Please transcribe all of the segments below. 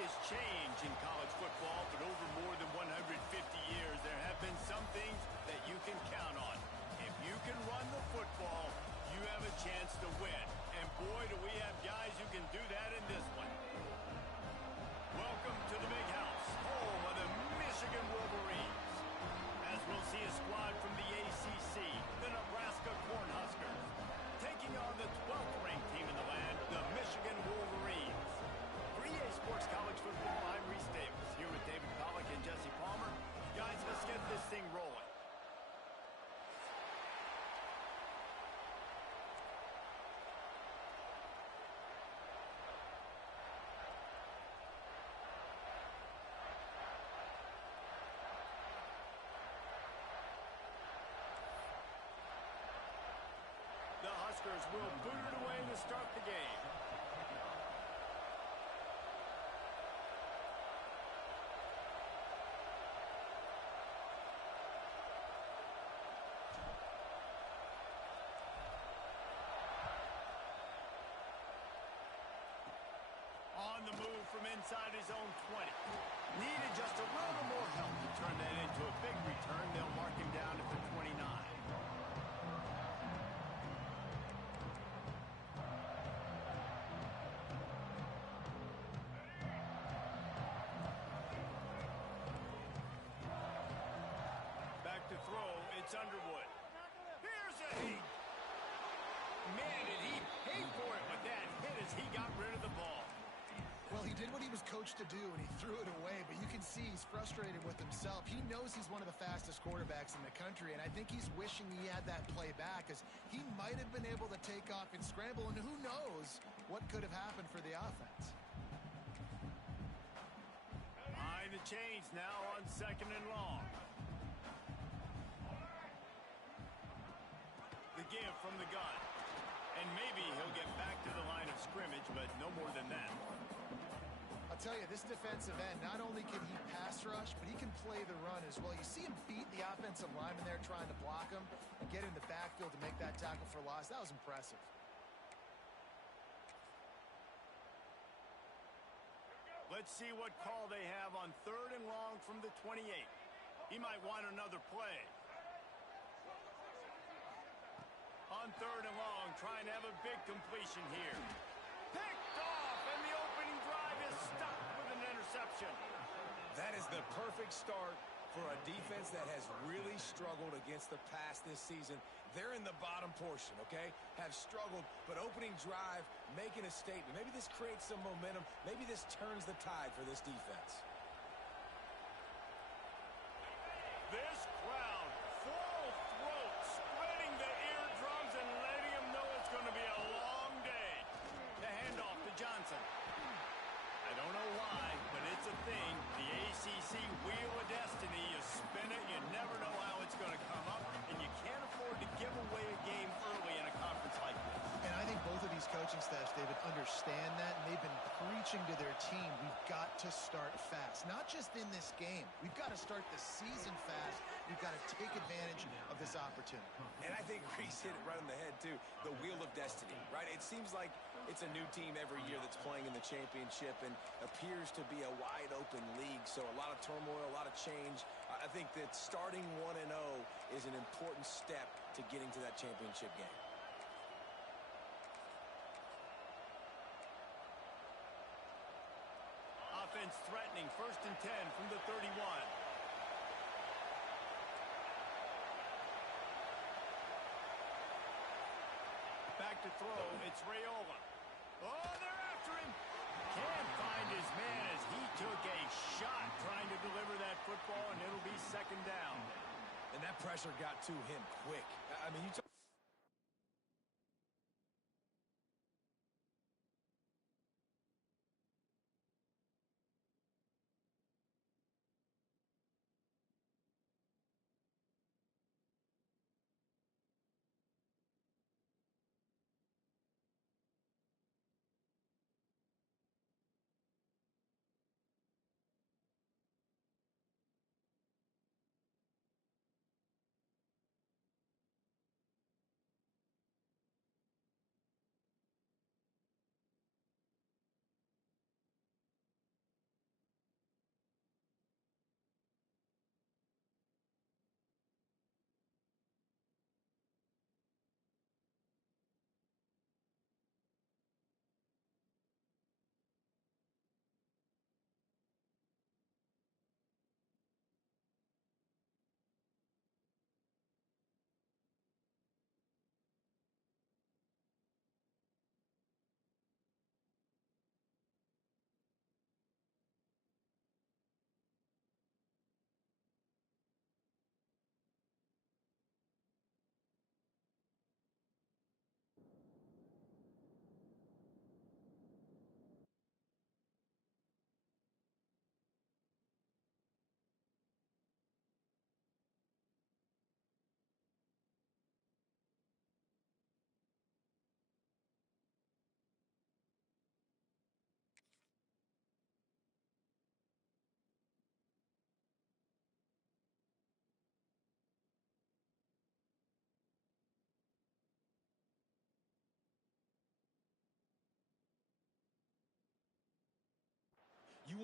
is change in college football, but over more than 150 years, there have been some things that you can count on. If you can run the football, you have a chance to win. And boy, do we have guys who can do that in this one. Welcome to the Big House, home of the Michigan Wolverines. As we'll see a squad from the ACC, the Nebraska Cornhuskers, taking on the 12th-ranked team in the land, the Michigan Wolverines. For EA Sports College Football, I'm Reese Davis, here with David Pollack and Jesse Palmer. Guys, let's get this thing rolling. The Huskers will boot it away to start the game. On the move from inside his own 20. Needed just a little more help to turn that into a big return. They'll mark him down at the 29. To throw, it's Underwood. Here's a heat. Man, did he pay for it with that hit as he got rid of the ball. Well, he did what he was coached to do, and he threw it away, but you can see he's frustrated with himself. He knows he's one of the fastest quarterbacks in the country, and I think he's wishing he had that play back, because he might have been able to take off and scramble, and who knows what could have happened for the offense. Behind the chains now on 2nd and long. The give from the gun. And maybe he'll get back to the line of scrimmage, but no more than that. I'll tell you, this defensive end, not only can he pass rush, but he can play the run as well. You see him beat the offensive lineman there trying to block him and get in the backfield to make that tackle for loss. That was impressive. Let's see what call they have on 3rd and long from the 28. He might want another play. On 3rd and long, trying to have a big completion here. Picked off, and the opening drive is stopped with an interception. That is the perfect start for a defense that has really struggled against the pass this season. They're in the bottom portion, okay? Have struggled, but opening drive, making a statement. Maybe this creates some momentum. Maybe this turns the tide for this defense. This crowd, full throat, spreading the eardrums and letting them know it's going to be a long day. The handoff to Johnson. I don't know why, but it's a thing. The ACC Wheel of Destiny, you spin it, you never know how it's going to come up, and you can't afford to give away a game early in a conference like this. And I think both of these coaching staffs, David, understand that, and they've been preaching to their team, we've got to start fast. Not just in this game. We've got to start the season fast. We've got to take advantage of this opportunity. And I think Reese hit it right on the head, too. The Wheel of Destiny, right? It seems like it's a new team every year that's playing in the championship and appears to be a wide-open league. So a lot of turmoil, a lot of change. I think that starting 1-0 is an important step to getting to that championship game. Offense threatening, 1st and 10 from the 31. Back to throw, it's Raiola. Oh, they're after him. Can't find his man as he took a shot trying to deliver that football, and it'll be 2nd down. And that pressure got to him quick. I mean, you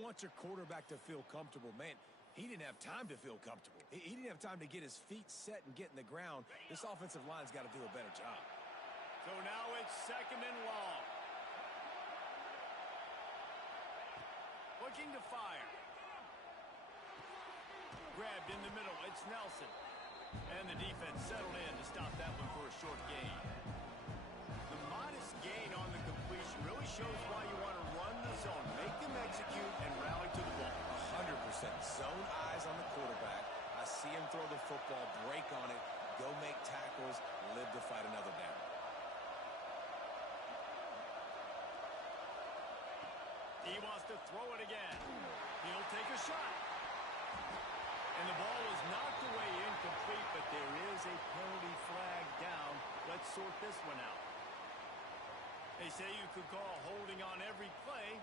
want your quarterback to feel comfortable. Man, he didn't have time to feel comfortable. He didn't have time to get his feet set and get in the ground. This offensive line's got to do a better job. So now it's 2nd and long. Looking to fire. Grabbed in the middle. It's Nelson. And the defense settled in to stop that one for a short gain. The modest gain on the completion really shows why you want to run the zone. Make them execute and rally to the ball. 100%. Zone eyes on the quarterback. I see him throw the football, break on it, go make tackles, live to fight another down. He wants to throw it again. He'll take a shot. And the ball was knocked away incomplete, but there is a penalty flag down. Let's sort this one out. They say you could call holding on every play.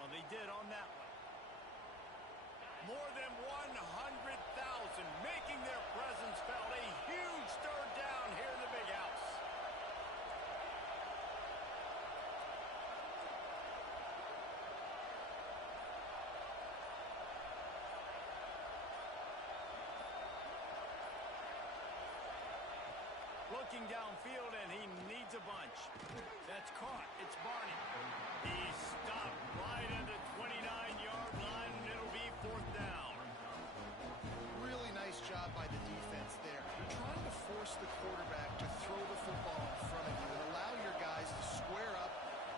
Well, they did on that one. More than 100,000 making their presence felt. A huge 3rd down here in the big house. Looking downfield, and he needs a bunch. That's caught. It's Barney. He stopped right at the 29-yard line, and it'll be 4th down. Really nice job by the defense there. You're trying to force the quarterback to throw the football in front of you and allow your guys to square up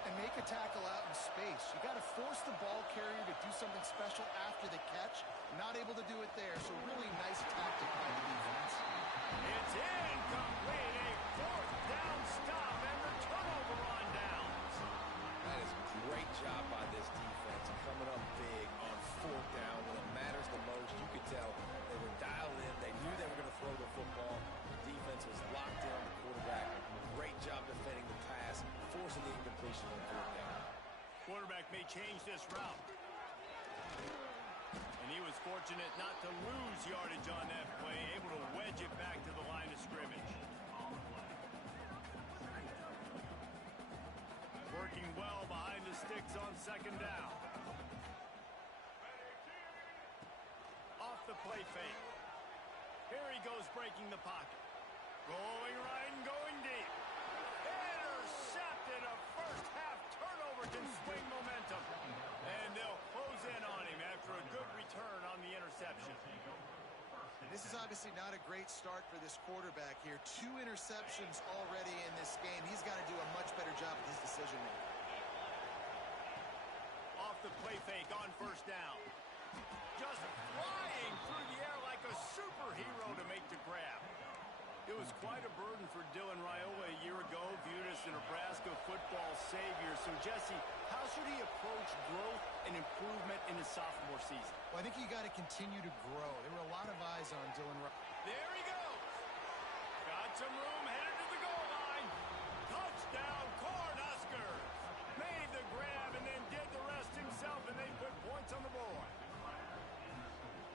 and make a tackle out in space. You got to force the ball carrier to do something special after the catch. Not able to do it there, so really nice tactic by the defense. It's incomplete. A 4th down stop and the turnover on downs. That is a great job by this defense coming up big on 4th down when it matters the most. You could tell they were dialed in. They knew they were going to throw the football. The defense was locked in on the quarterback. Great job defending the pass, forcing the incompletion on 4th down. Quarterback may change this route. And he was fortunate not to lose yardage on that play, able to wedge it back to the line of scrimmage. Working well behind the sticks on 2nd down. Off the play fake. Here he goes breaking the pocket. Going right and going deep. Intercepted. A first half turnover can swing momentum. And they'll close in on him after a good return on the interception. This is obviously not a great start for this quarterback here. 2 interceptions already in this game. He's got to do a much better job with his decision-making. Off the play fake on 1st down. Just flying through the air like a superhero to make the grab. It was quite a burden for Dylan Raiola a year ago, viewed as the Nebraska football savior. So, Jesse, how should he approach growth and improvement in his sophomore season? Well, I think you got to continue to grow. There were a lot of eyes on Dylan Raiola. There he goes. Got some room, headed to the goal line. Touchdown, Cornhuskers. Made the grab and then did the rest himself, and they put points on the board.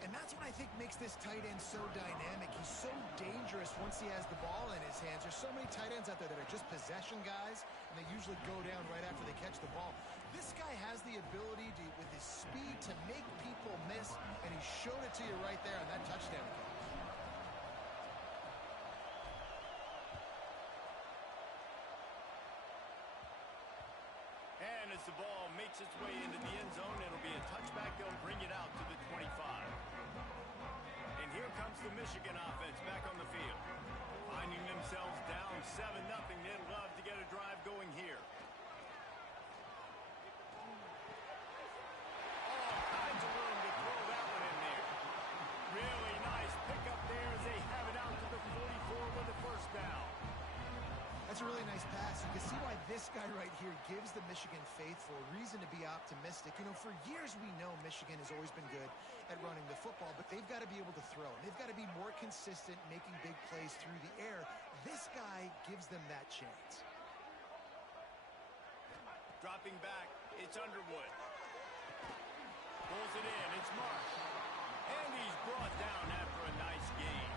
And that's what I think makes this tight end so dynamic. He's so dangerous once he has the ball in his hands. There's so many tight ends out there that are just possession guys, and they usually go down right after they catch the ball. This guy has the ability to, with his speed, to make people miss, and he showed it to you right there on that touchdown catch. And as the ball makes its way into the end zone, it'll be a touchback. They'll bring it out to the 25. And here comes the Michigan offense back on the field. Finding themselves down 7-0. They'd love to get a drive going here. All kinds of room to throw that one in there. Really nice pickup there as they have it out to the 44 with the 1st down. That's a really nice pass. You can see why this guy right here gives the Michigan faithful a reason to be optimistic. You know, for years we know Michigan has always been good at running the football, but they've got to be able to throw. They've got to be more consistent, making big plays through the air. This guy gives them that chance. Dropping back, it's Underwood. Pulls it in, it's Marsh. And he's brought down after a nice gain.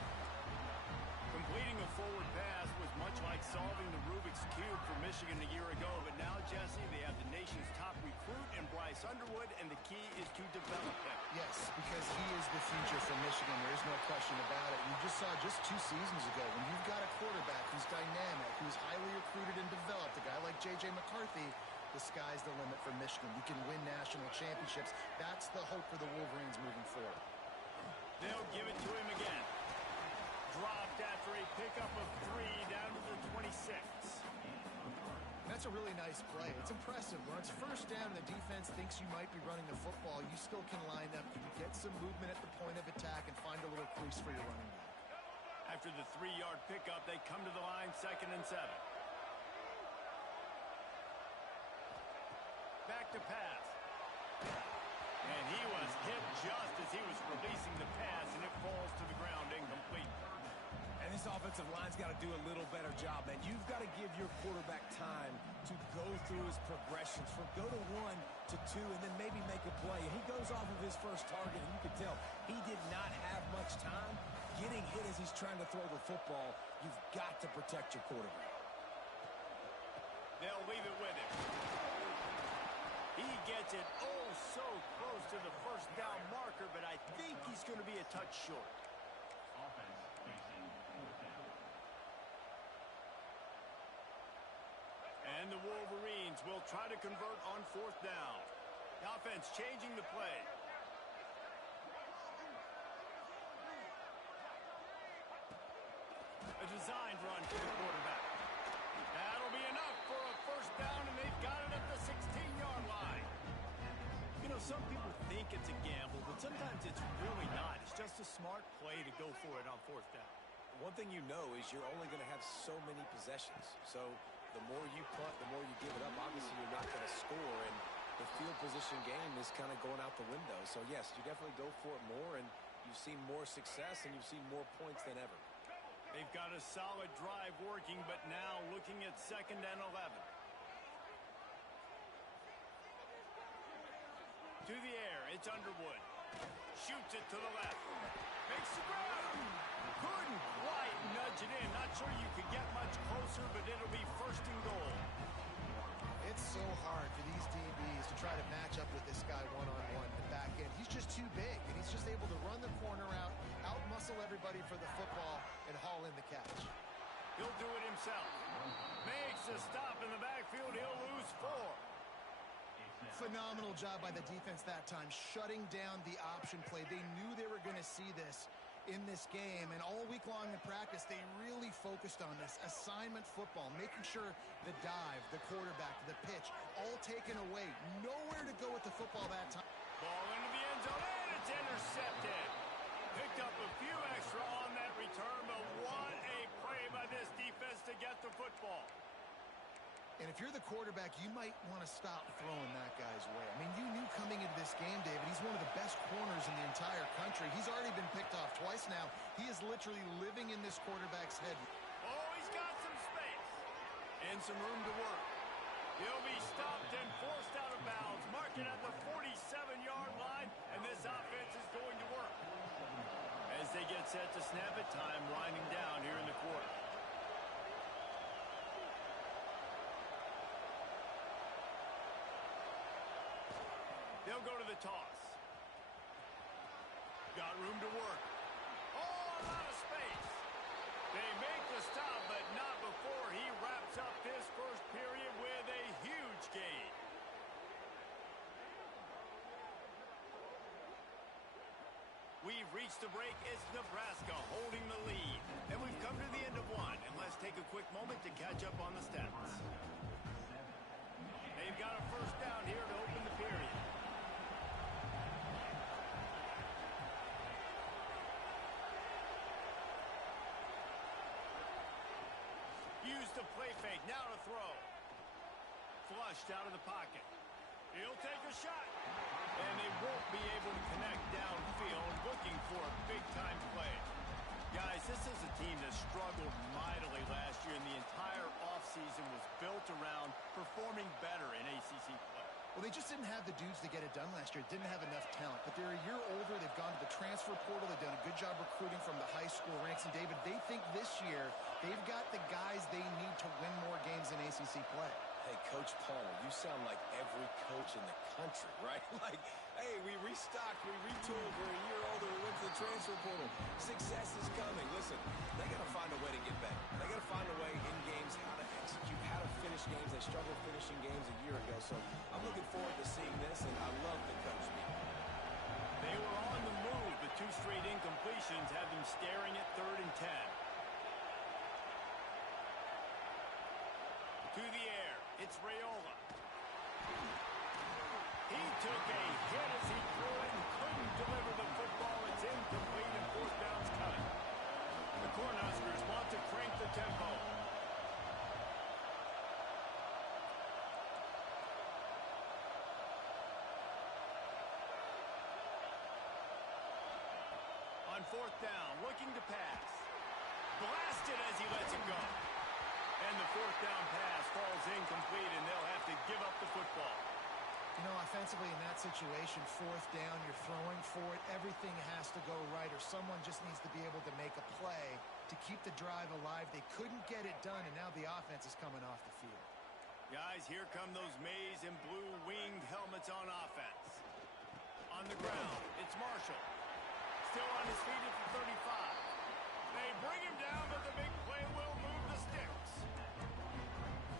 Completing a forward pass was much like solving the Rubik's Cube for Michigan a year ago, but now, Jesse, they have the nation's top recruit in Bryce Underwood, and the key is to develop him. Yes, because he is the future for Michigan. There is no question about it. You just saw just 2 seasons ago when you've got a quarterback who's dynamic, who's highly recruited and developed, a guy like J.J. McCarthy, the sky's the limit for Michigan. You can win national championships. That's the hope for the Wolverines moving forward. They'll give it to him again. Dropped after a pickup of 3 down to the 26. That's a really nice play. It's impressive. When it's first down and the defense thinks you might be running the football, you still can line up. You can get some movement at the point of attack and find a little crease for your running back. After the 3-yard pickup, they come to the line, 2nd and 7. Back to pass. And he was hit just as he was releasing the pass, and it falls to the ground incomplete. And this offensive line's got to do a little better job, man. You've got to give your quarterback time to go through his progressions from go to 1 to 2 and then maybe make a play. He goes off of his first target, and you can tell he did not have much time getting hit as he's trying to throw the football. You've got to protect your quarterback. They'll leave it with him. He gets it oh so close to the first down marker, but I think he's going to be a touch short. And the Wolverines will try to convert on 4th down. The offense changing the play. A designed run for the quarterback. That'll be enough for a first down, and they've got it at the 16-yard line. You know, some people think it's a gamble, but sometimes it's really not. It's just a smart play to go for it on 4th down. One thing you know is you're only going to have so many possessions. So the more you punt, the more you give it up. Obviously, you're not going to score, and the field position game is kind of going out the window. So, yes, you definitely go for it more, and you've seen more success, and you've seen more points than ever. They've got a solid drive working, but now looking at 2nd and 11. To the air, it's Underwood. Shoots it to the left. Makes the grab. Couldn't quite nudge it in. Not sure you could get much closer, but it'll be 1st and goal. It's so hard for these DBs to try to match up with this guy one-on-one and back in. He's just too big, and he's just able to run the corner out-muscle everybody for the football, and haul in the catch. He'll do it himself. Makes a stop in the backfield. He'll lose 4. Phenomenal job by the defense that time, shutting down the option play. They knew they were going to see this in this game, and all week long in practice, they really focused on this assignment football, making sure the dive, the quarterback, the pitch, all taken away. Nowhere to go with the football that time. Ball into the end zone, and it's intercepted. Picked up a few extra on that return, but what a play by this defense to get the football. And if you're the quarterback, you might want to stop throwing that guy's way. I mean, you knew coming into this game, David, he's one of the best corners in the entire country. He's already been picked off twice now. He is literally living in this quarterback's head. Oh, he's got some space and some room to work. He'll be stopped and forced out of bounds, marking at the 47-yard line, and this offense is going to work. As they get set to snap it, time winding down here in the quarter. They'll go to the toss. Got room to work. Oh, a lot of space. They make the stop, but not before he wraps up this first period with a huge gain. We've reached the break. It's Nebraska holding the lead. And we've come to the end of 1. And let's take a quick moment to catch up on the stats. They've got a first down here to open the period. Use the play fake, now to throw. Flushed out of the pocket. He'll take a shot. And they won't be able to connect downfield, looking for a big-time play. Guys, this is a team that struggled mightily last year, and the entire offseason was built around performing better in ACC play. Well, they just didn't have the dudes to get it done last year. Didn't have enough talent. But they're a year older. They've gone to the transfer portal. They've done a good job recruiting from the high school ranks. And, David, they think this year they've got the guys they need to win more games in ACC play. Hey, Coach Paul, you sound like every coach in the country, right? Like, hey, we restocked, we retooled, we're a year older, we went to the transfer portal. Success is coming. Listen, they got to find a way to get better. They got to find a way in games how to execute, how to finish games. They struggled finishing games a year ago, so I'm looking forward to seeing this, and I love the coach meeting. They were on the move, but 2 straight incompletions had them staring at 3rd and 10. To the air, it's Raiola. He took a hit as he threw it and couldn't deliver the football. It's incomplete and 4th down's coming. The Cornhuskers want to crank the tempo. On 4th down, looking to pass. Blasted as he lets it go. And the 4th down pass falls incomplete, and they'll have to give up the football. You know, offensively in that situation, 4th down, you're throwing for it. Everything has to go right, or someone just needs to be able to make a play to keep the drive alive. They couldn't get it done, and now the offense is coming off the field. Guys, here come those maize and blue winged helmets on offense. On the ground, it's Marshall. Still on his feet at the 35. They bring him down, but the big play will move the sticks.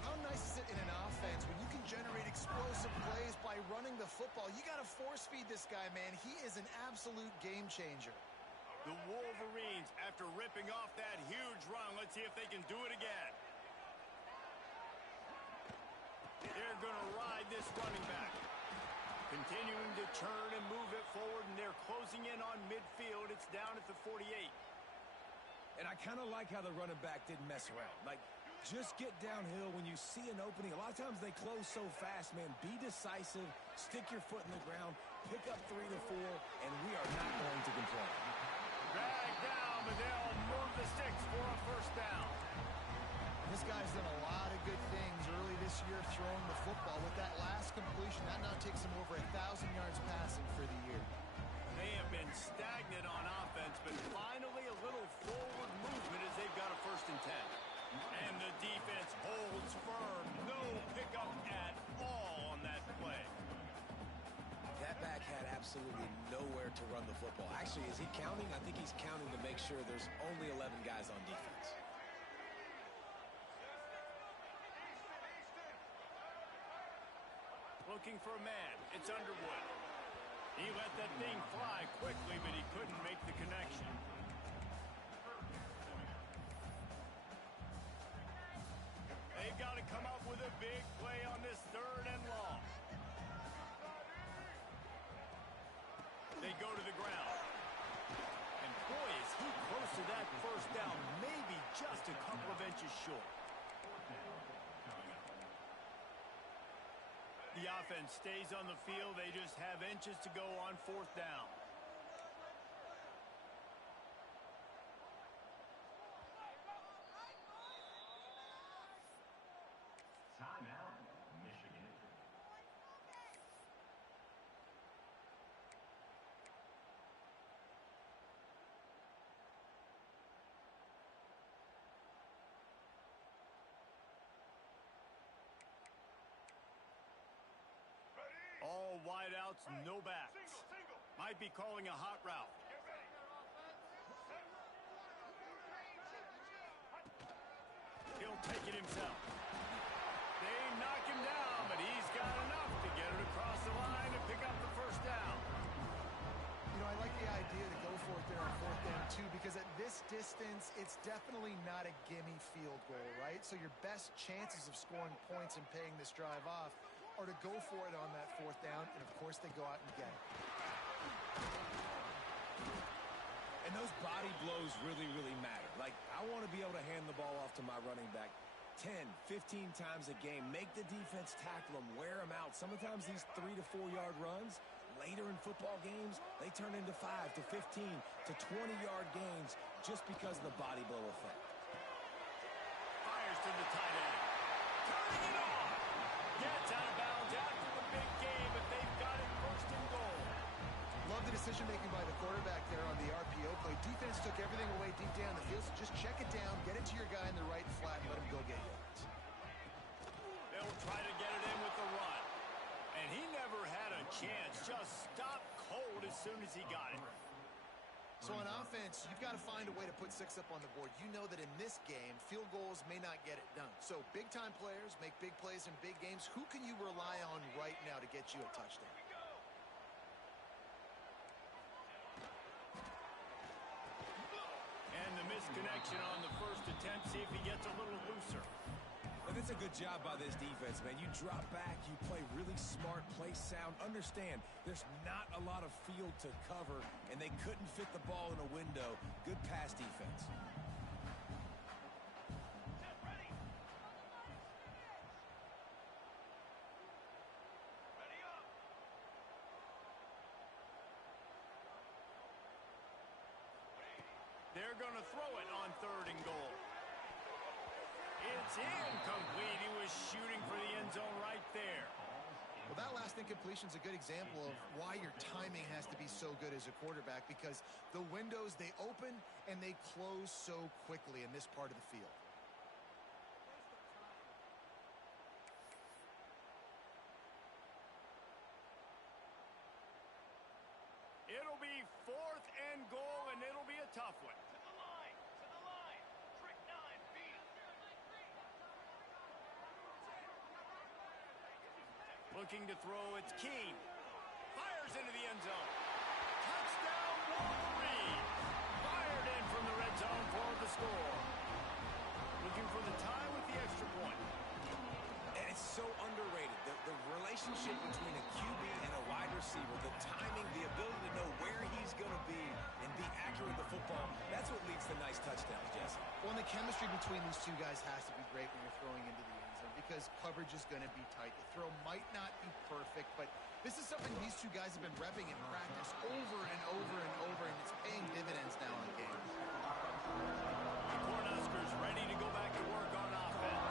How nice is it in an offense when you can generate explosive plays by running the football? You got to force feed this guy, man. He is an absolute game changer. The Wolverines, after ripping off that huge run, let's see if they can do it again. They're going to ride this running back. Continuing to turn and move it forward, and they're closing in on midfield. It's down at the 48. And I kind of like how the running back didn't mess around. Like, just get downhill when you see an opening. A lot of times they close so fast, man. Be decisive, stick your foot in the ground, pick up 3 to 4, and we are not going to complain. Drag down, but they'll move the sticks for a 1st down. This guy's done a lot of good things early this year throwing the football. With that last completion, that now takes him over 1,000 yards passing for the year. They have been stagnant on offense, but finally a little forward movement as they've got a 1st and 10. And the defense holds firm. No pickup at all on that play. That back had absolutely nowhere to run the football. Actually, is he counting? I think he's counting to make sure there's only 11 guys on defense. Looking for a man. It's Underwood. He let that thing fly quickly, but he couldn't make the connection. They've got to come up with a big play on this 3rd and long. They go to the ground. And boy, is he close to that 1st down, maybe just a couple of inches short. The offense stays on the field. They just have inches to go on 4th down. Timeout, Michigan. All wideouts, no backs. Might be calling a hot route. He'll take it himself. They knock him down, but he's got enough to get it across the line and pick up the 1st down. You know, I like the idea to go for it there on 4th down, too, because at this distance, it's definitely not a gimme field goal, right? So your best chances of scoring points and paying this drive off are to go for it on that 4th down, and of course they go out and get it. And those body blows really, really matter. Like, I want to be able to hand the ball off to my running back 10, 15 times a game. Make the defense tackle them, wear them out. Sometimes these 3 to 4 yard runs, later in football games, they turn into 5 to 15 to 20-yard gains just because of the body blow effect. Fires to the tight end. Turning it on. Gets out of bounds after the big game, but they've got it 1st and goal. Love the decision-making by the quarterback there on the RPO play. Defense took everything away deep down the field, so just check it down, get it to your guy in the right flat, and let him go get yards. They'll try to soon as he got it. So on offense, you've got to find a way to put 6 up on the board. You know that in this game, field goals may not get it done. So big-time players make big plays in big games. Who can you rely on right now to get you a touchdown? And the misconnection on the first attempt. See if he gets a little looser. But it's a good job by this defense, man. You drop back, you play really smart, play sound. Understand, there's not a lot of field to cover, and they couldn't fit the ball in a window. Good pass defense. They're going to throw it on 3rd and goal. It's incomplete. He was shooting for the end zone right there. Well, that last incompletion is a good example of why your timing has to be so good as a quarterback, because the windows, they open and they close so quickly in this part of the field. It'll be 4th and goal, and it'll be a tough one. Looking to throw, it's Keene. Fires into the end zone. Touchdown, Wolverine. Fired in from the red zone for the score. Looking for the tie with the extra point. And it's so underrated. The relationship between a QB and a wide receiver, the timing, the ability to know where he's going to be and be accurate with the football, that's what leads to nice touchdowns, Jesse. Well, and the chemistry between these two guys has to be great when you're throwing into the end zone, because coverage is going to be tight. The throw might not be perfect, but this is something these two guys have been repping in practice over and over and over, and it's paying dividends now in games. The Cornhuskers ready to go back to work on offense.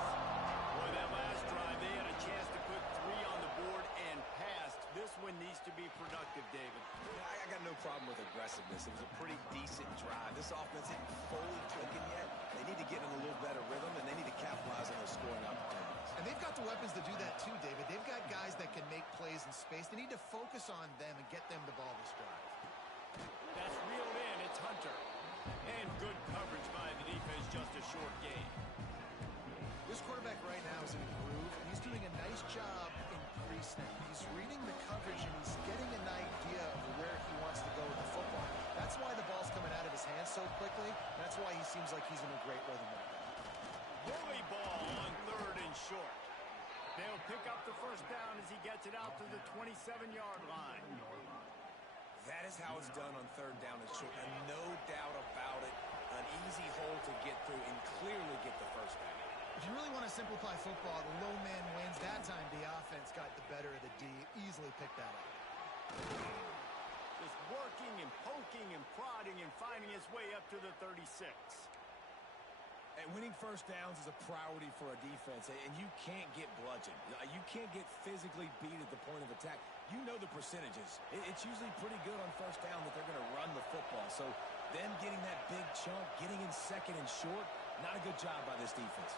Boy, that last drive, they had a chance to put 3 on the board and passed. This one needs to be productive, David. I got no problem with aggressiveness. It was a pretty decent drive. This offense isn't fully clicking yet. They need to get in a little better rhythm, and they need to capitalize on those scoring opportunities. And they've got the weapons to do that too, David. They've got guys that can make plays in space. They need to focus on them and get them the ball this drive. That's reeled in. It's Hunter. And good coverage by the defense, just a short gain. This quarterback right now is in a groove, and he's doing a nice job in pre-snap. He's reading the coverage, and he's getting an idea of where he wants to go with the football. That's why the ball's coming out of his hands so quickly. That's why he seems like he's in a great rhythm right now. Bully ball on 3rd and short. They'll pick up the first down as he gets it out to the 27-yard line. That is how it's done on 3rd down and short, and no doubt about it. An easy hole to get through and clearly get the first down. If you really want to simplify football, the low man wins. That time the offense got the better of the D. Easily picked that up. Just working and poking and prodding and finding his way up to the 36. And winning first downs is a priority for a defense, and you can't get bludgeoned. You can't get physically beat at the point of attack. You know the percentages. It's usually pretty good on first down that they're going to run the football. So them getting that big chunk, getting in 2nd and short, not a good job by this defense.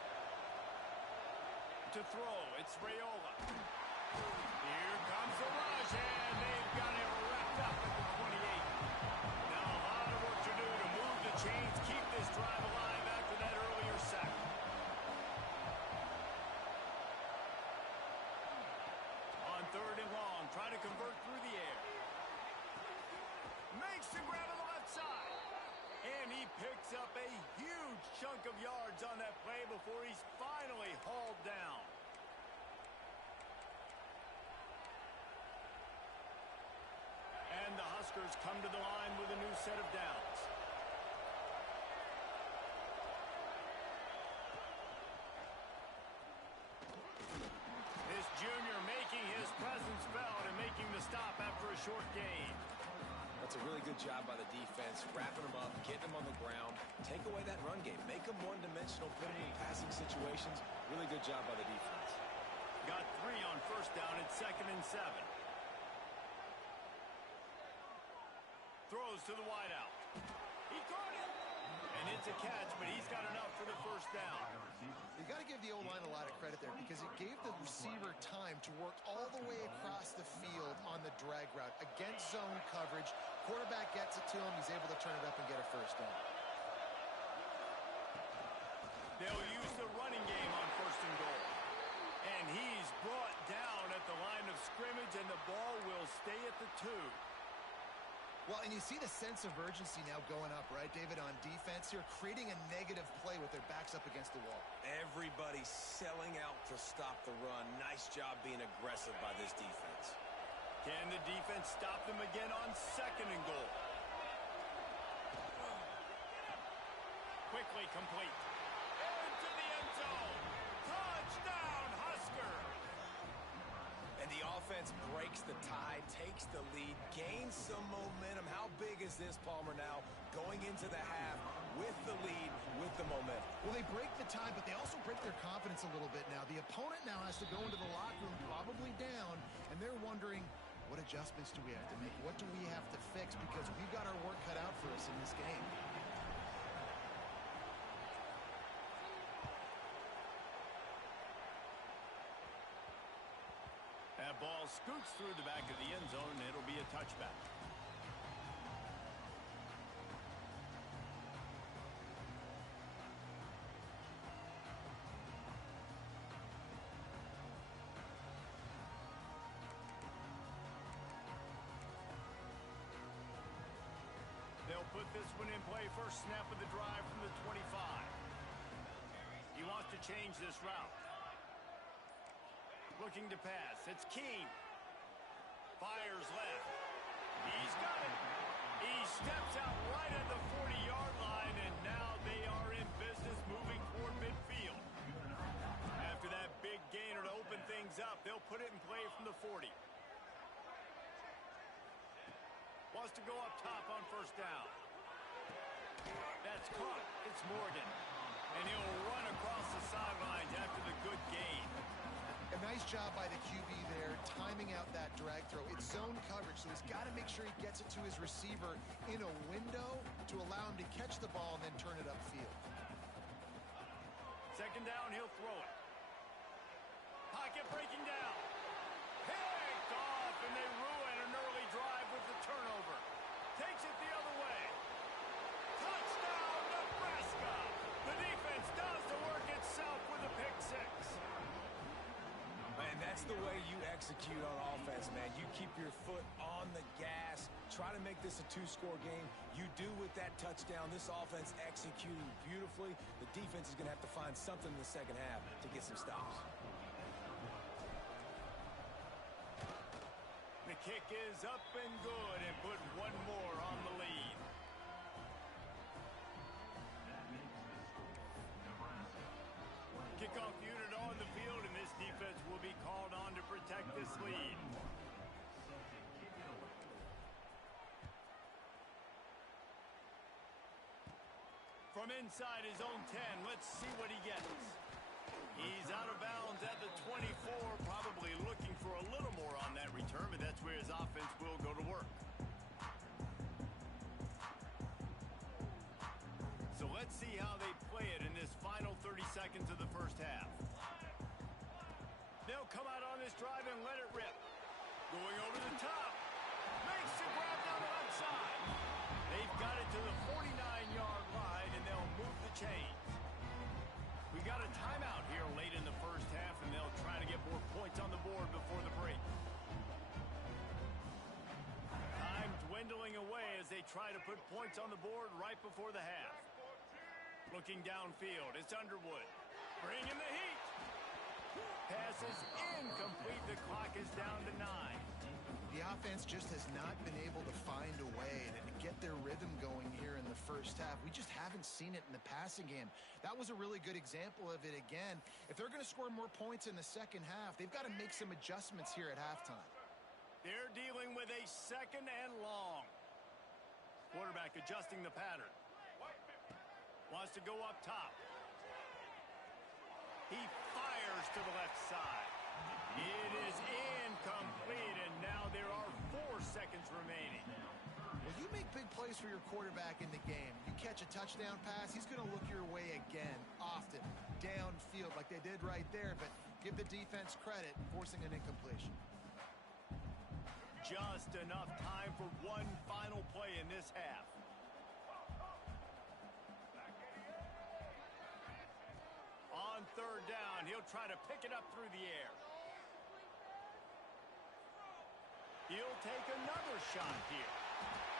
To throw, it's Raiola. Here comes the rush, and they've got it wrapped up at the 28. Now a lot of work to do to move the chains, keep this drive alive after that earlier sack. On 3rd and long, trying to convert through the air. Makes the grab on the left side. And he picks up a huge chunk of yards on that play before he's finally hauled down. And the Huskers come to the line with a new set of downs. This junior making his presence felt and making the stop after a short gain. That's a really good job by the defense, wrapping them up, getting them on the ground, take away that run game, make them one-dimensional, put them in passing situations. Really good job by the defense. Got 3 on first down at 2nd and 7. Throws to the wideout. He caught it. And it's a catch, but he's got enough for the first down. You got to give the O-line a lot of credit there, because it gave the receiver time to work all the way across the field on the drag route against zone coverage. Quarterback gets it to him. He's able to turn it up and get a first down. They'll use the running game on 1st and goal. And he's brought down at the line of scrimmage, and the ball will stay at the 2. Well, and you see the sense of urgency now going up, right, David, on defense here, creating a negative play with their backs up against the wall. Everybody selling out to stop the run. Nice job being aggressive by this defense. Can the defense stop them again on 2nd and goal? Quickly complete. Into the end zone. Touchdown, Husker! And the offense breaks the tie, takes the lead, gains some momentum. How big is this, Palmer, now going into the half with the lead, with the momentum? Well, they break the tie, but they also break their confidence a little bit now. The opponent now has to go into the locker room probably down, and they're wondering, what adjustments do we have to make? What do we have to fix? Because we've got our work cut out for us in this game. That ball scoots through the back of the end zone, and it'll be a touchback. They'll put this one in play. First snap of the drive from the 25. He wants to change this route. Looking to pass. It's King. Fires left. He's got it. He steps out right at the 40-yard line, and now they are in business moving toward midfield. After that big gainer to open things up, they'll put it in play from the 40. Wants to go up top on 1st down. That's caught. It's Morgan. And he'll run across the sidelines after the good gain. A nice job by the QB there, timing out that drag throw. It's zone coverage, so he's got to make sure he gets it to his receiver in a window to allow him to catch the ball and then turn it upfield. 2nd down, he'll throw it. Pocket breaking down. Picked off, and they ruin an early drive with the turnover. Takes it the other way. Touchdown, Nebraska! The defense does the work itself with a pick 6. And that's the way you execute on offense, man. You keep your foot on the gas. Try to make this a 2-score game. You do with that touchdown. This offense executing beautifully. The defense is going to have to find something in the second half to get some stops. The kick is up and good and put one more on the lead. Kickoff unit on the field, and this defense will be called on to protect this lead. From inside his own 10, let's see what he gets. He's out of bounds at the 24, probably looking for a little more on that return, but that's where his offense will go to work. So let's see how they play it in this final 30 seconds of the first half. They'll come out on this drive and let it rip. Going over the top. Makes the grab down the left side. They've got it to the 49-yard line, and they'll move the chains. We got a timeout here late in the first half, and they'll try to get more points on the board before the break. Time dwindling away as they try to put points on the board right before the half. Looking downfield, it's Underwood. Bringing the heat. Pass is incomplete. The clock is down to 9. The offense just has not been able to find a way to get their rhythm going here in the first half. We just haven't seen it in the passing game. That was a really good example of it again. If they're going to score more points in the second half, they've got to make some adjustments here at halftime. They're dealing with a 2nd and long. Quarterback adjusting the pattern. Wants to go up top. He fires to the left side. It is incomplete, and now there are 4 seconds remaining. Well, you make big plays for your quarterback in the game. You catch a touchdown pass, he's going to look your way again, often, downfield like they did right there. But Give the defense credit, forcing an incompletion. Just enough time for one final play in this half. On third down, he'll try to pick it up through the air. He'll take another shot here.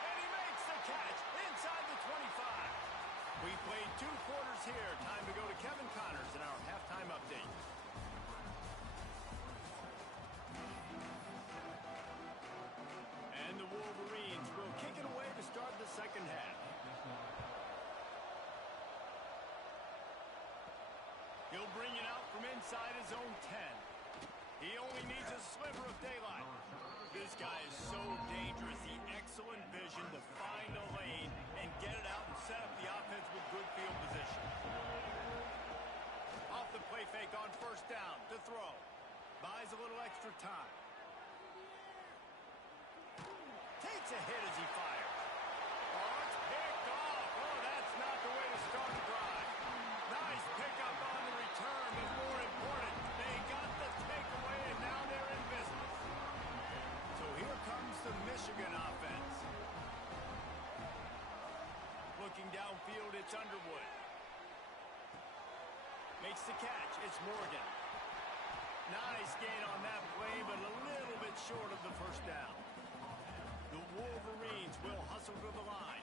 And he makes the catch inside the 25. We played 2 quarters here. Time to go to Kevin Connors in our halftime update. And the Wolverines will kick it away to start the second half. He'll bring it out from inside his own 10. He only needs a sliver of daylight. This guy is so dangerous. The excellent vision to find a lane and get it out and set up the offense with good field position. Off the play fake on first down to throw. Buys a little extra time. Takes a hit as he fires. Oh, it's picked off. Oh, that's not the way to start a drive. Nice pickup on the return, but more important, they got the takeaway, and now they're in business. So here comes the Michigan offense. Looking downfield, it's Underwood. Makes the catch. It's Morgan. Nice gain on that play, but a little bit short of the first down. The Wolverines will hustle to the line.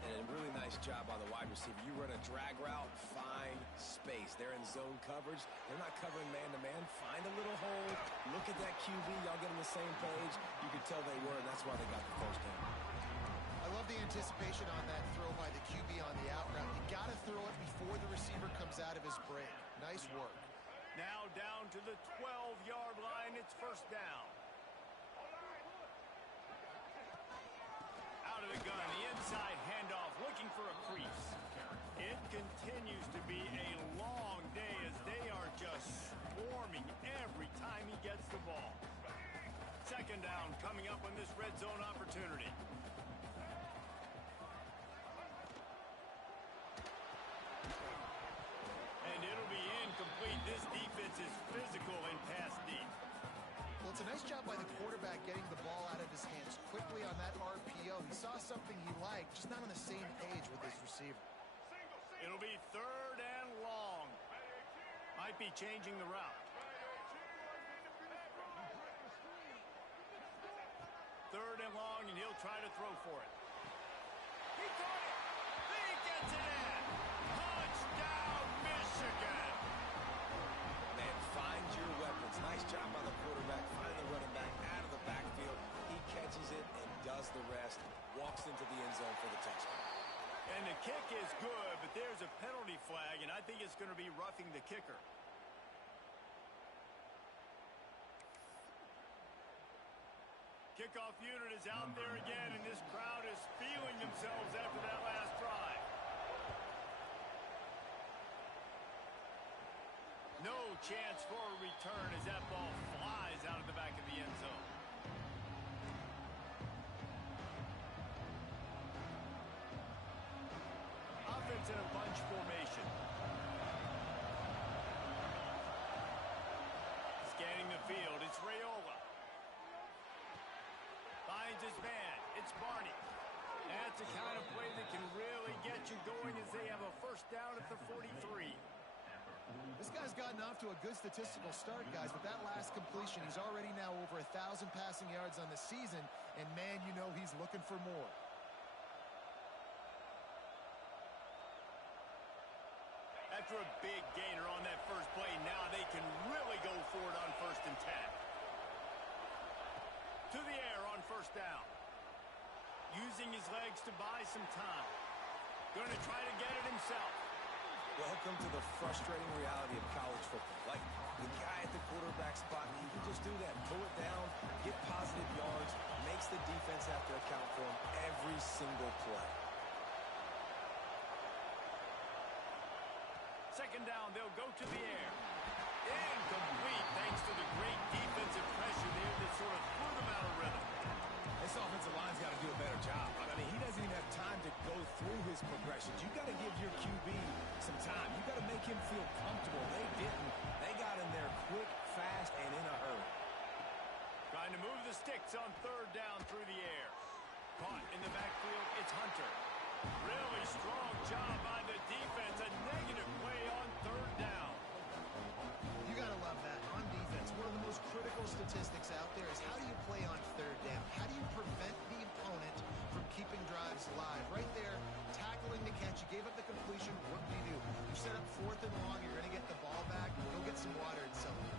And a really nice job by the wide receiver. You run a drag route, find space. They're in zone coverage. They're not covering man-to-man. Find a little hole. Look at that QB. Y'all get on the same page. You could tell they were, and that's why they got the first down. I love the anticipation on that throw by the QB on the out route. You got to throw it before the receiver comes out of his break. Nice work. Now down to the 12-yard line. It's first down. Out of the gun, the inside handoff, looking for a crease. It continues to be a long day as they are just swarming every time he gets the ball. Second down coming up on this red zone opportunity. And it'll be incomplete. This defense is physical and pass deep. Well, it's a nice job by the quarterback getting the ball out of his hands quickly on that RPO. He saw something he liked, just not on the same page with his receiver. It'll be third and long. Might be changing the route. Third and long, and he'll try to throw for it. He caught it. He gets it in. Touchdown, Michigan. Man, find your weapons. Nice job by the quarterback. Find the running back out of the backfield. He catches it and does the rest. Walks into the end zone for the touchdown. And the kick is good, but there's a penalty flag, and I think it's going to be roughing the kicker. Kickoff unit is out there again, and this crowd is feeling themselves after that last drive. No chance for a return as that ball flies out of the back of the end zone. Offense in a bunch formation. Scanning the field, it's Raiola. Finds his man, it's Barney. That's the kind of play that can really get you going as they have a first down at the 43. This guy's gotten off to a good statistical start, guys. With that last completion, he's already now over 1,000 passing yards on the season, and man, you know he's looking for more. After a big gainer on that first play, now they can really go for it on 1st and 10. To the air on first down. Using his legs to buy some time. Going to try to get it himself. Welcome to the frustrating reality of college football. Like, the guy at the quarterback spot, he can just do that. Pull it down, get positive yards, makes the defense have to account for him every single play. Second down, they'll go to the air. Incomplete thanks to the great defensive pressure there that sort of threw them out of rhythm. This offensive line's got to do a better job. I mean, he doesn't even have time to go through his progressions. You got to give your QB some time. You got to make him feel comfortable. They didn't. They got in there sticks on third down through the air. Caught in the backfield, it's Hunter. Really strong job by the defense. A negative play on third down. You got to love that. On defense, one of the most critical statistics out there is how do you play on third down? How do you prevent the opponent from keeping drives alive? Right there, tackling the catch. You gave up the completion. What do? You set up fourth and long. You're going to get the ball back. Go get some water and something.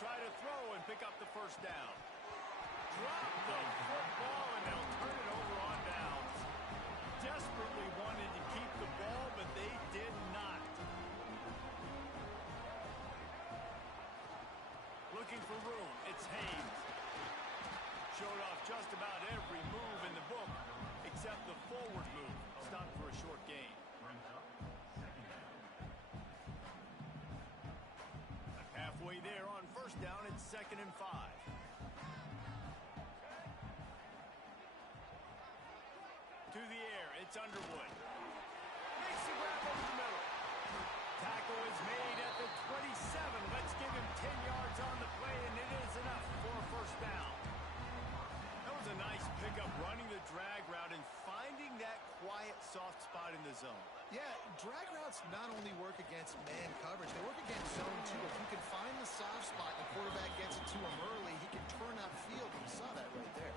Try to throw and pick up the first down. Drop the football, and they'll turn it over on downs. Desperately wanted to keep the ball, but they did not. Looking for room, it's Haynes. Showed off just about every move in the book, except the forward move. Stopped for a short gain. Halfway there on first down, it's 2nd and 5. To the air, it's Underwood. Makes the grab over the middle. Tackle is made at the 27. Let's give him 10 yards on the play, and it is enough for a first down. That was a nice pickup, running the drag route and finding that quiet, soft spot in the zone. Yeah, drag routes not only work against man coverage, they work against zone too. If you can find the soft spot and the quarterback gets it to him early, he can turn upfield. You saw that right there.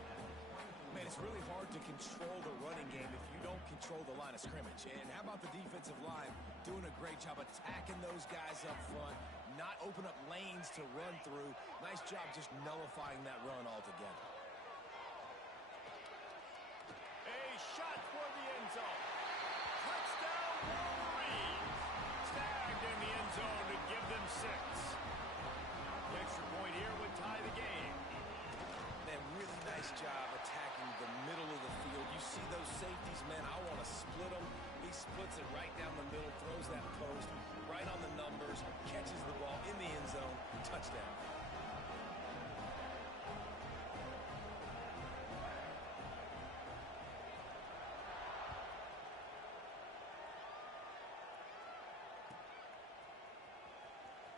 Man, it's really hard to control the running game if you don't control the line of scrimmage. And how about the defensive line doing a great job attacking those guys up front, not open up lanes to run through. Nice job just nullifying that run altogether. A shot for the end zone. Touchdown, Wolverines. Snagged in the end zone to give them 6. The extra point here would tie the game. Man, really nice job attacking the middle of the field. You see those safeties, man, I want to split them. He splits it right down the middle, throws that post right on the numbers, catches the ball in the end zone, touchdown.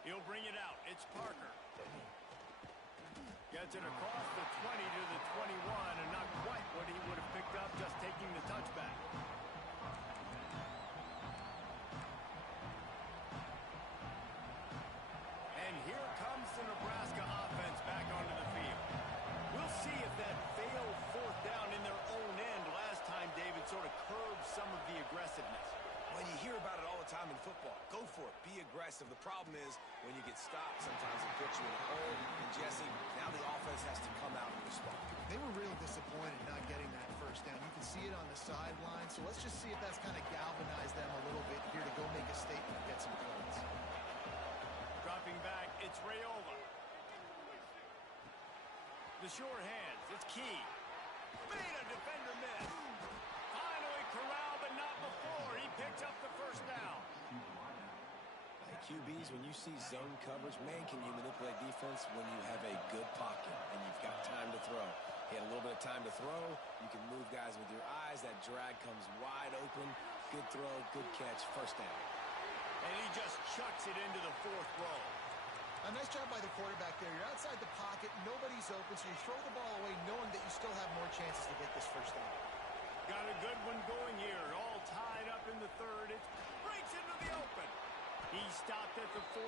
He'll bring it out. It's Parker. Gets it across the 20 to the 21, and not quite what he would have picked up just taking the touchback. And here comes the Nebraska offense back onto the field. We'll see if that failed fourth down in their own end last time, David, sort of curbed some of the aggressiveness. When you hear about it all the time in football, go for it. Be aggressive. The problem is when you get stopped, sometimes it puts you in a hole. And Jesse, now the offense has to come out and respond. They were real disappointed not getting that first down. You can see it on the sideline. So let's just see if that's kind of galvanized them a little bit here to go make a statement and get some points. Dropping back, it's Raiola. The sure hands, it's Key. Made a defender miss. Finally corralled, but not before. He picks up the first down. QBs, when you see zone coverage, man, can you manipulate defense when you have a good pocket and you've got time to throw. He had a little bit of time to throw. You can move guys with your eyes. That drag comes wide open. Good throw, good catch, first down. And he just chucks it into the 4th row. A nice job by the quarterback there. You're outside the pocket, nobody's open, so you throw the ball away knowing that you still have more chances to get this first down. Got a good one going here. All tied up in the 3rd. It breaks into the open. He stopped at the 45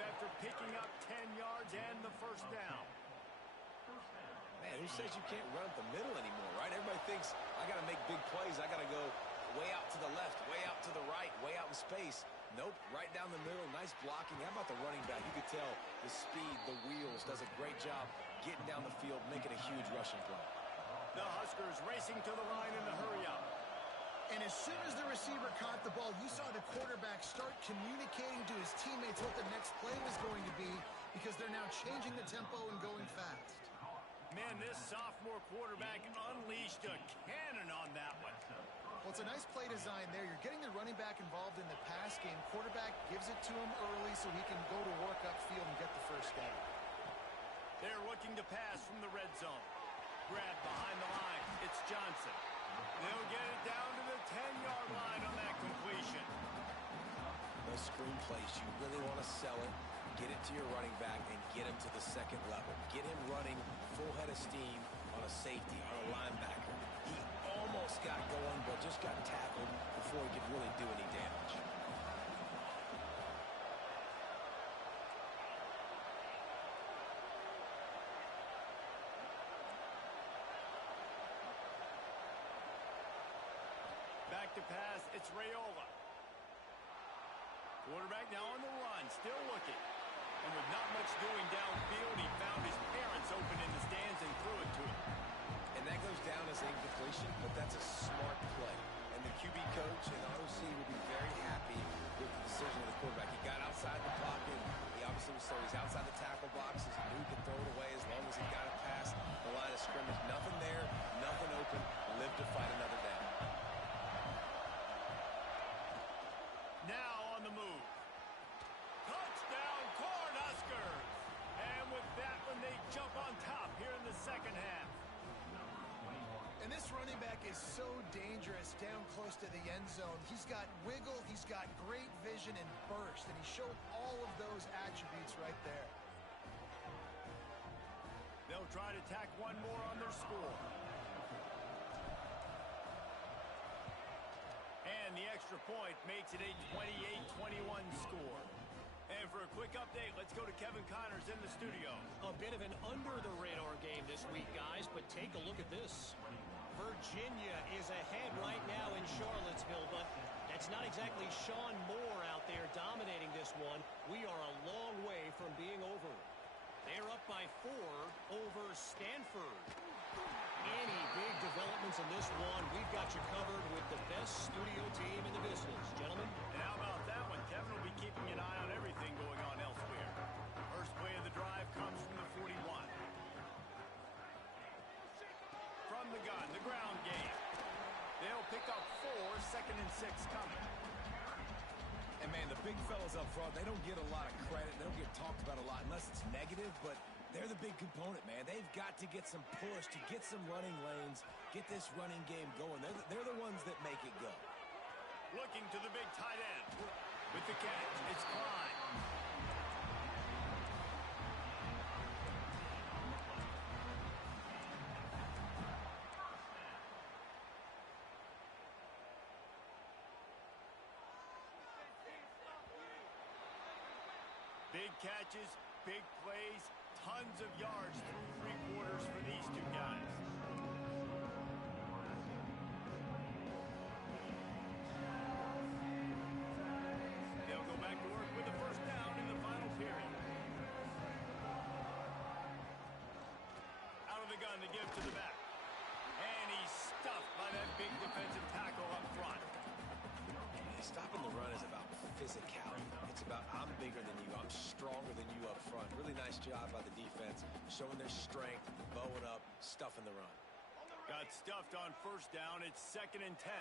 after picking up 10 yards and the first down. Man, who says you can't run up the middle anymore, right? Everybody thinks, I got to make big plays. I got to go way out to the left, way out to the right, way out in space. Nope, right down the middle. Nice blocking. How about the running back? You could tell the speed, the wheels, does a great job getting down the field, making a huge rushing play. The Huskers racing to the line in the hurry-up. And as soon as the receiver caught the ball, you saw the quarterback start communicating to his teammates what the next play was going to be because they're now changing the tempo and going fast. Man, this sophomore quarterback unleashed a cannon on that one. Well, it's a nice play design there. You're getting the running back involved in the pass game. Quarterback gives it to him early so he can go to work upfield and get the first down. They're looking to pass from the red zone. grab behind the line. It's Johnson. They'll get it down to the 10-yard line on that completion. Those screen plays, you really want to sell it, get it to your running back, and get him to the second level. Get him running full head of steam on a safety, on a linebacker. He almost got going, but just got tackled before he could really do any damage. Back to pass, it's Raiola. Quarterback now on the run, still looking. And with not much doing downfield, he found his parents open in the stands and threw it to him. And that goes down as incompletion, but that's a smart play. And the QB coach and the OC will be very happy with the decision of the quarterback. He got outside the pocket. He obviously was so he's outside the tackle boxes. He knew he could throw it away as long as he got it past the line of scrimmage. Nothing there, nothing open. Live to fight another down. Now on the move. Touchdown, Cornhuskers! And with that one, they jump on top here in the second half. And this running back is so dangerous down close to the end zone. He's got wiggle, he's got great vision and burst, and he showed all of those attributes right there. They'll try to tack one more on their score. And the extra point makes it a 28-21 score. And for a quick update, let's go to Kevin Connors in the studio. A bit of an under-the-radar game this week, guys, but take a look at this. Virginia is ahead right now in Charlottesville, but that's not exactly Sean Moore out there dominating this one. We are a long way from being over. They're up by 4 over Stanford. Any big developments in this one, we've got you covered with the best studio team in the business, gentlemen. And how about that one? Kevin will be keeping an eye on everything going on elsewhere. First play of the drive comes from the 41. From the gun, the ground game. They'll pick up 4, 2nd and 6 coming. And, man, the big fellas up front, they don't get a lot of credit. They don't get talked about a lot unless it's negative, but they're the big component, man. They've got to get some push, to get some running lanes, get this running game going. They're the ones that make it go. Looking to the big tight end. With the catch, it's Klein. Big catches, big plays, tons of yards through 3 quarters for these two guys. They'll go back to work with a first down in the final period. Out of the gun, the give to the back. And he's stuffed by that big defensive tackle up front. Stopping the run is about physicality. It's about I'm bigger than you, I'm stronger than you up front. Really nice job by the defense, showing their strength, bowing up, stuffing the run. Got stuffed on first down. It's 2nd and 10.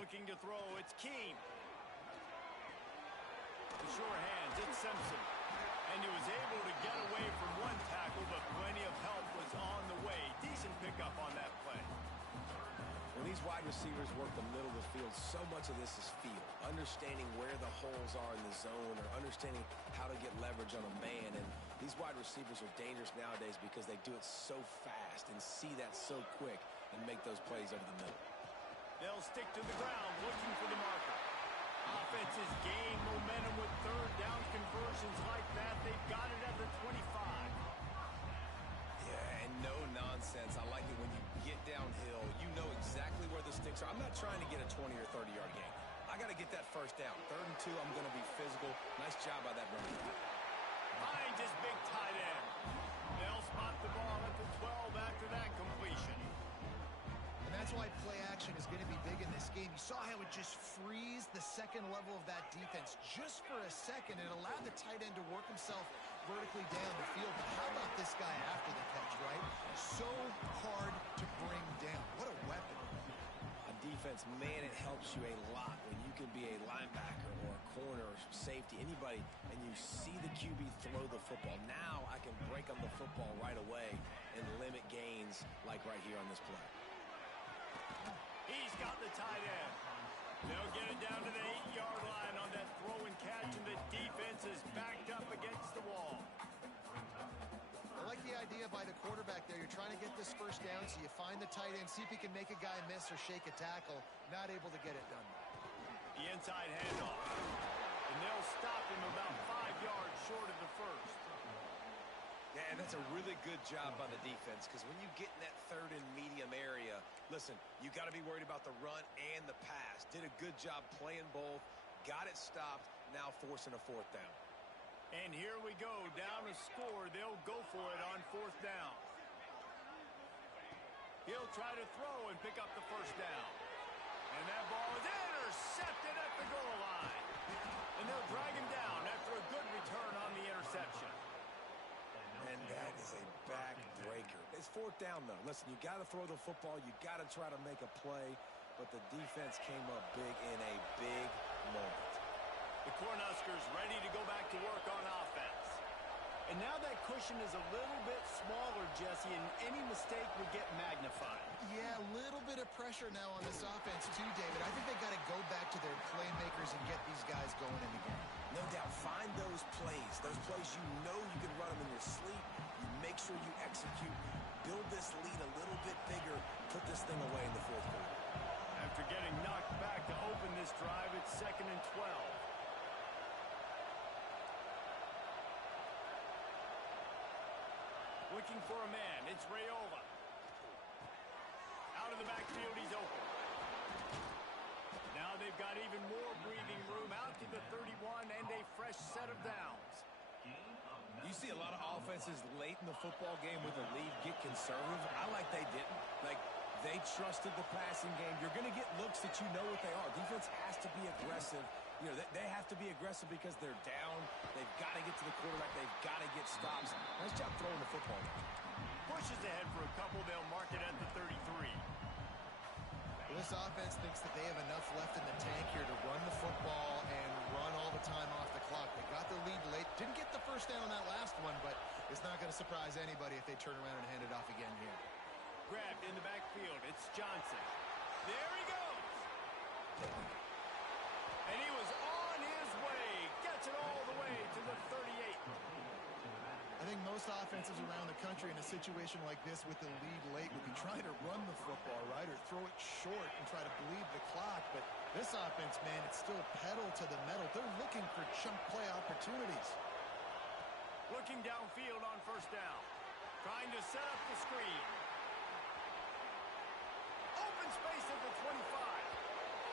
Looking to throw, it's Keene. The sure hands, it's Simpson. And he was able to get away from one tackle, but plenty of help was on the way. Decent pickup on that play. When these wide receivers work the middle of the field, so much of this is feel. Understanding where the holes are in the zone or understanding how to get leverage on a man. And these wide receivers are dangerous nowadays because they do it so fast and see that so quick and make those plays over the middle. They'll stick to the ground looking for the marker. Offenses gain momentum with third down conversions like that. They've got it at the 25. Yeah, and no nonsense. I like it when you get downhill. You know exactly where the sticks are. I'm not trying to get a 20 or 30-yard gain. I got to get that first down. 3rd and 2, I'm going to be physical. Nice job by that running back. Finds his big tight end. They'll spot the ball at the 12 after that completion. And that's why play action is going to be big in this game. You saw how it just frees the second level of that defense just for a second. It allowed the tight end to work himself vertically down the field. But how about this guy after the catch, right? So hard to bring down. What a weapon. On defense, man, it helps you a lot when you can be a linebacker or a corner or safety, anybody, and you see the QB throw the football. Now I can break on the football right away and limit gains happens like right here on this play. He's got the tight end. They'll get it down to the 8-yard line on that throw and catch, and the defense is backed up against the wall. I like the idea by the quarterback there. You're trying to get this first down, so you find the tight end, see if he can make a guy miss or shake a tackle. Not able to get it done. The inside handoff. And they'll stop him about 5 yards short of the first. Yeah, and that's a really good job by the defense, because when you get in that third and medium area, listen, you got to be worried about the run and the pass. Did a good job playing both, got it stopped, now forcing a fourth down. And here we go, down a score. They'll go for it on fourth down. He'll try to throw and pick up the first down. And that ball is intercepted at the goal line. And they'll drag him down after a good return on the interception. And that is a backbreaker. It's fourth down, though. Listen, you got to throw the football. You got to try to make a play. But the defense came up big in a big moment. The Cornhuskers ready to go back to work on offense. And now that cushion is a little bit smaller, Jesse, and any mistake would get magnified. Yeah, a little bit of pressure now on this offense too, David. I think they got to go back to their playmakers and get these guys going in the game. No doubt, find those plays you know you can run them in your sleep. You make sure you execute. Build this lead a little bit bigger. Put this thing away in the fourth quarter. After getting knocked back to open this drive, it's 2nd and 12. Looking for a man. It's Raiola. Out of the backfield, he's open. Now they've got even more breathing room out to the 31 and a fresh set of downs. You see a lot of offenses late in the football game with a lead get conservative. I like they didn't. Like, they trusted the passing game. You're going to get looks that you know what they are. Defense has to be aggressive. You know, they have to be aggressive because they're down. They've got to get to the quarterback. They've got to get stops. Nice job throwing the football. Pushes ahead for a couple. They'll mark it at the 33. Well, this offense thinks that they have enough left in the tank here to run the football and run all the time off the clock. They got the lead late. Didn't get the first down on that last one, but it's not going to surprise anybody if they turn around and hand it off again here. Grabbed in the backfield. It's Johnson. There he goes. And he was on his way. Gets it all the way to the 38. I think most offenses around the country in a situation like this with the lead late would be trying to run the football, right, or throw it short and try to bleed the clock. But this offense, man, it's still pedal to the metal. They're looking for chunk play opportunities. Looking downfield on first down. Trying to set up the screen. Open space at the 25.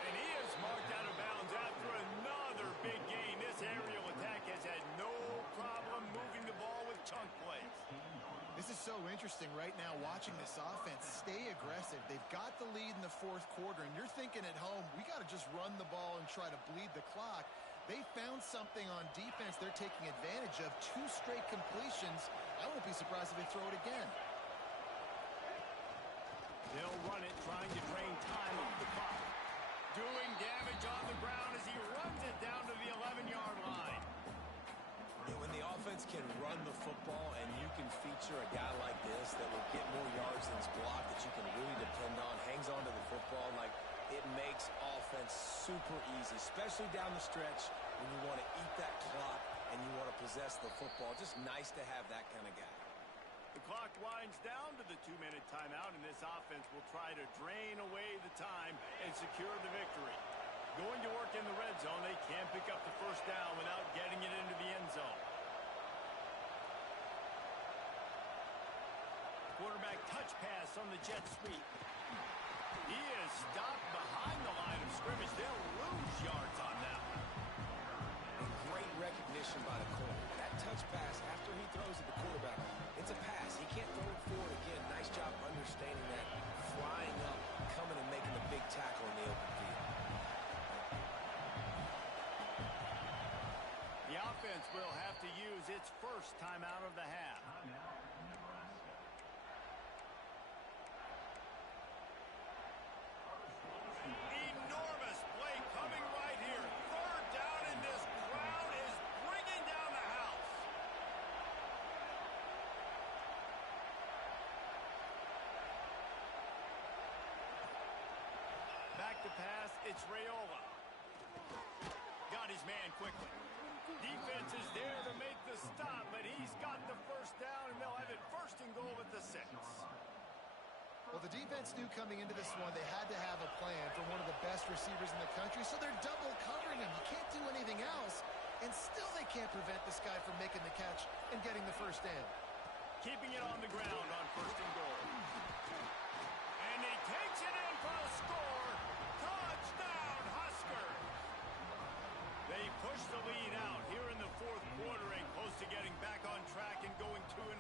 And he is marked out of bounds after another big gain. This aerial attack has had no problem moving the ball with chunk plays. This is so interesting right now watching this offense stay aggressive. They've got the lead in the fourth quarter, and you're thinking at home, we got to just run the ball and try to bleed the clock. They found something on defense they're taking advantage of. 2 straight completions. I won't be surprised if they throw it again. They'll run it, trying to drain time off the clock. Doing damage on the ground as he runs it down to the 11-yard line. And when the offense can run the football and you can feature a guy like this that will get more yards than his block that you can really depend on, hangs on to the football, like, it makes offense super easy, especially down the stretch when you want to eat that clock and you want to possess the football. Just nice to have that kind of guy. The clock winds down to the 2-minute timeout, and this offense will try to drain away the time and secure the victory. Going to work in the red zone, they can't pick up the first down without getting it into the end zone. Quarterback touch pass on the jet sweep. He is stopped behind the line of scrimmage. They'll lose yards on that one. And great recognition by the corner. That touch pass after he throws at the quarterback, it's a pass. He can't throw it forward again. Nice job understanding that. Flying up, coming and making the big tackle in the open field. The offense will have to use its first timeout of the half. Enormous play coming right here. 3rd down, and this crowd is bringing down the house. It's Raiola. Got his man quickly. Defense is there to make the stop, but he's got the first down, and they'll have it first and goal at the 6. Well, the defense knew coming into this one they had to have a plan for one of the best receivers in the country, so they're double covering him. You can't do anything else, and still they can't prevent this guy from making the catch and getting the first down. Keeping it on the ground on first and goal. And he takes it in for a score. Touchdown, Husker! They push the lead out here in the fourth quarter and close to getting back on track and going 2-1.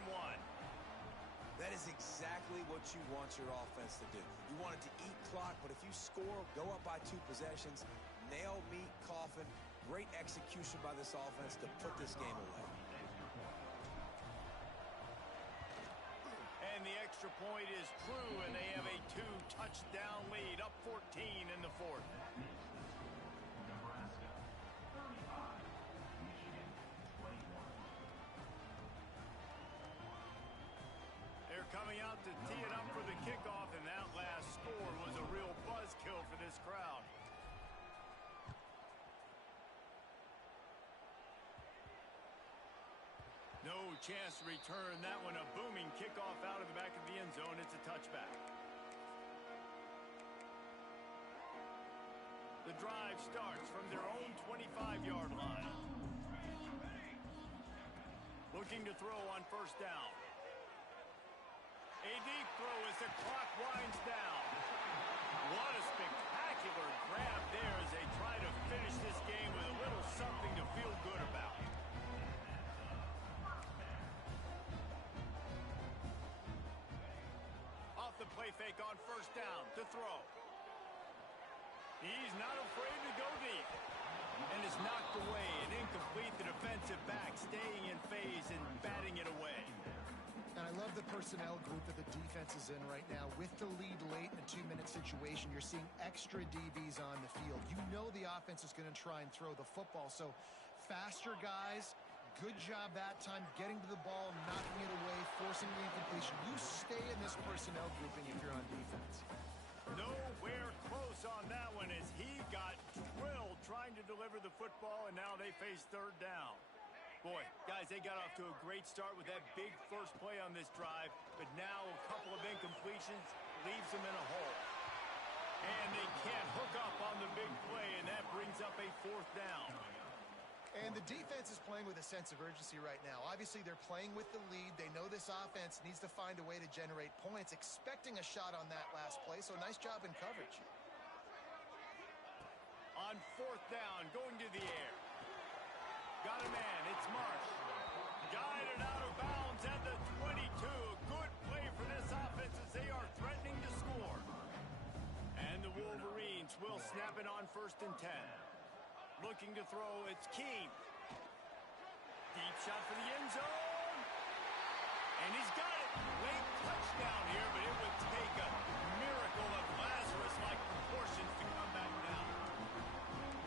That is exactly what you want your offense to do. You want it to eat clock, but if you score, go up by 2 possessions, nail meat, coffin. Great execution by this offense to put this game away. And the extra point is true, and they have a 2-touchdown lead, up 14 in the fourth. Nebraska 35, Michigan 21. They're coming out to tee it up for the kickoff, and that last score was a real buzzkill for this crowd. No chance to return that one. A booming kickoff out of the back of the end zone. It's a touchback. The drive starts from their own 25-yard line. Looking to throw on first down. A deep throw as the clock winds down. What a spectacular grab there as they try to finish this game with a little something to feel good about. Off the play fake on first down to throw. He's not afraid to go deep. And is knocked away and incomplete. The defensive back staying in phase and batting it away. And I love the personnel group that the defense is in right now. With the lead late in a 2-minute situation, you're seeing extra DBs on the field. You know the offense is going to try and throw the football. So faster guys, good job that time getting to the ball, knocking it away, forcing the incompletion. You stay in this personnel grouping if you're on defense. Nowhere close on that one as he got drilled trying to deliver the football, and now they face third down. Boy, guys, they got off to a great start with that big first play on this drive, but now a couple of incompletions leaves them in a hole. And they can't hook up on the big play, and that brings up a fourth down. And the defense is playing with a sense of urgency right now. Obviously, they're playing with the lead. They know this offense needs to find a way to generate points, expecting a shot on that last play, so nice job in coverage. On fourth down, going to the air. Got a man, it's Marsh. Guided out of bounds at the 22. A good play for this offense as they are threatening to score. And the Wolverines will snap it on first and 10. Looking to throw, it's Keene. Deep shot for the end zone. And he's got it. Late touchdown here, but it would take a miracle of Lazarus-like proportions to come back down.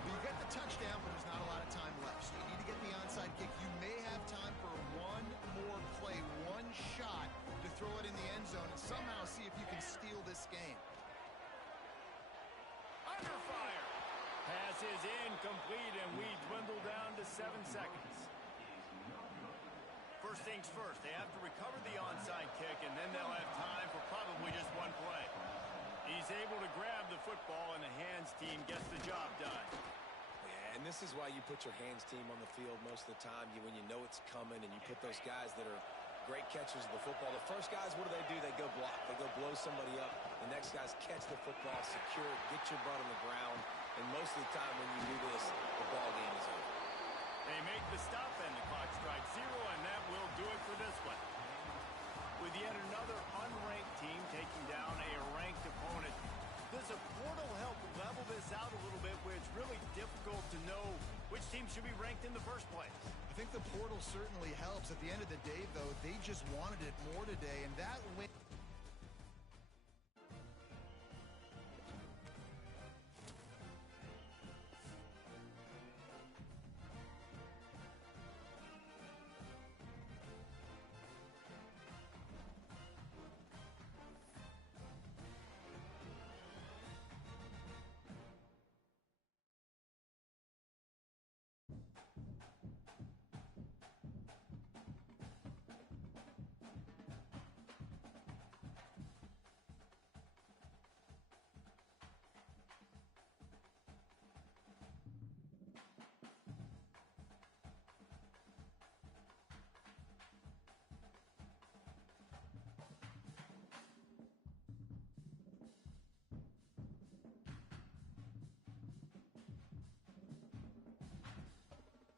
You get the touchdown, but there's not a lot of time left. So you need to get the onside kick. You may have time for one more play, one shot to throw it in the end zone and somehow see if you can steal this game. Under fire. Pass is incomplete, and we dwindle down to 7 seconds. First things first, they have to recover the onside kick, and then they'll have time for probably just one play. He's able to grab the football, and the hands team gets the job done. Yeah, and this is why you put your hands team on the field most of the time. When you know it's coming, and you put those guys that are great catchers of the football. The first guys, what do? They go block. They go blow somebody up. The next guys catch the football, secure it, get your butt on the ground. And most of the time when you do this, the ball game is over. They make the stop, and the clock strikes 0, and that will do it for this one. With yet another unranked team taking down a ranked opponent, does a portal help level this out a little bit where it's really difficult to know which team should be ranked in the first place? I think the portal certainly helps. At the end of the day, though, they just wanted it more today, and that